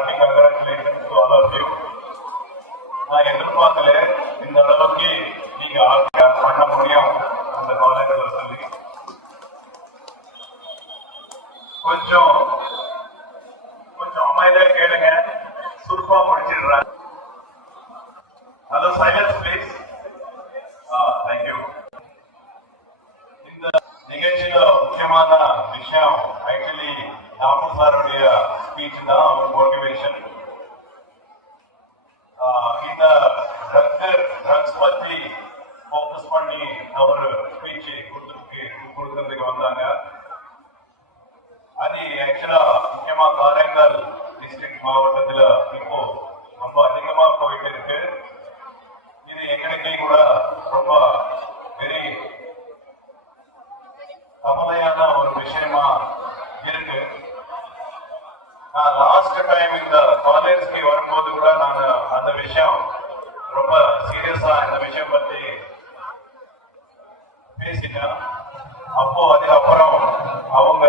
hearty congratulations to all of you. நான் எதிர்பார்க்கல இந்த அளவுக்கு நீங்க பண்ண முடியும் அந்த காலேஜ்ல சொல்லி கொஞ்சம் கொஞ்சம் அமைதியா கேளுங்க, சுருப்பா முடிச்சிடுறேன். Hello silence please. தேங்க்யூ. இந்த நிகழ்ச்சியில முக்கியமான விஷயம் ஆக்சுவலி ராமு சாருடைய ஸ்பீச் தான், அவர் மோட்டிவேஷன். இந்த ட்ரக்ஸ் பத்தி ஃபோக்கஸ் பண்ணி அவர் ஸ்பீச் கொடுக்கறதுக்கு வந்தாங்க. அது ஆக்சுவலா முக்கியமா காரைக்கால் டிஸ்ட்ரிக்ட் மாவட்டத்துல இப்போ ரொம்ப அதிகமா போயிட்டு இருக்கு. இது எங்களுக்கே கூட ரொம்ப வெரி கவலையான ஒரு விஷயமா இருக்கு. நான் லாஸ்ட் டைம் இந்த காலேஜ்க்கு வரும்போது கூட நான் அந்த விஷயம் ரொம்ப சீரியஸா இந்த விஷயம் பத்தி பேசிட்டேன். அப்போ அதுக்கப்புறம் அவங்க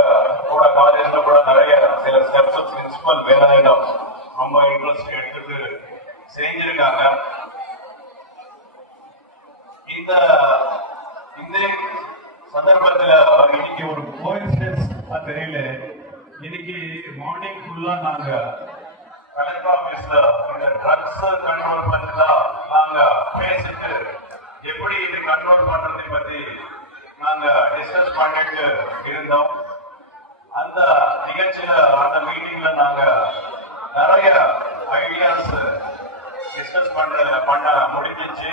கூட காலேஜ்ல கூட நிறைய சில ஸ்டெப்ஸ் பிரின்சிபல் வேலையிடம் ரொம்ப இன்ட்ரெஸ்ட் எடுத்துட்டு செஞ்சிருக்காங்க. இந்த சந்தர்ப்பத்துல இன்னைக்கு ஒரு கோயின்சிடன்ஸ் தெரியல, இன்னைக்கு மார்னிங் ஃபுல்லா நாங்க கலெக்டர் ஆபீஸ்ல இந்த ட்ரக்ஸ் கண்ட்ரோல் பத்தி தான் நாங்க பேசிட்டு எப்படி இது கண்ட்ரோல் பண்றதை பத்தி நாங்க டிஸ்கஸ் பண்ணிட்டு இருந்தோம். அந்த நிகழ்ச்சியில அந்த மீட்டிங்ல நாங்க நிறைய ஐடியாஸ் டிஸ்கஸ் பண்ண முடிஞ்சிச்சு.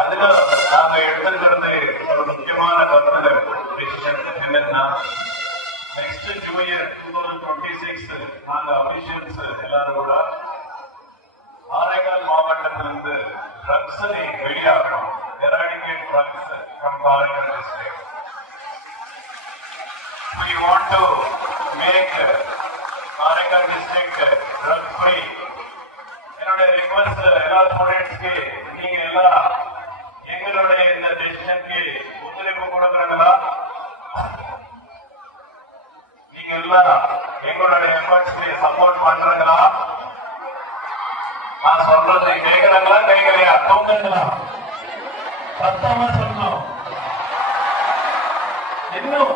அதுல நாங்க எடுத்துக்கிறது ஒரு முக்கியமான கருத்து டிசிஷன் என்னன்னா, நெக்ஸ்ட் நியூ இயர் 2026 நாங்க அபிஷியல்ஸ் எல்லாரும் கூட காரைக்கால் மாவட்டத்திலிருந்து drugs வெளியாகணும், eradicate drugs from Karaikal district. We want to make Karaikal district drug free. என்னுடைய ரிக்வெஸ்ட் எல்லா ஸ்டூடெண்ட்ஸ்க்கு, நீங்க எல்லாம் எங்களுடைய இந்த டெசிஷனுக்கு ஒத்துழைப்பு கொடுக்குறாங்களா? நீங்க எல்லாம் எங்களுடைய எஃபர்ட்ஸ்க்கு சப்போர்ட் பண்றாங்களா? நான் சொல்றது கேட்கறாங்களா கேட்கலையா? தூங்குங்களா? சத்தமா சொல்லணும். இன்னும்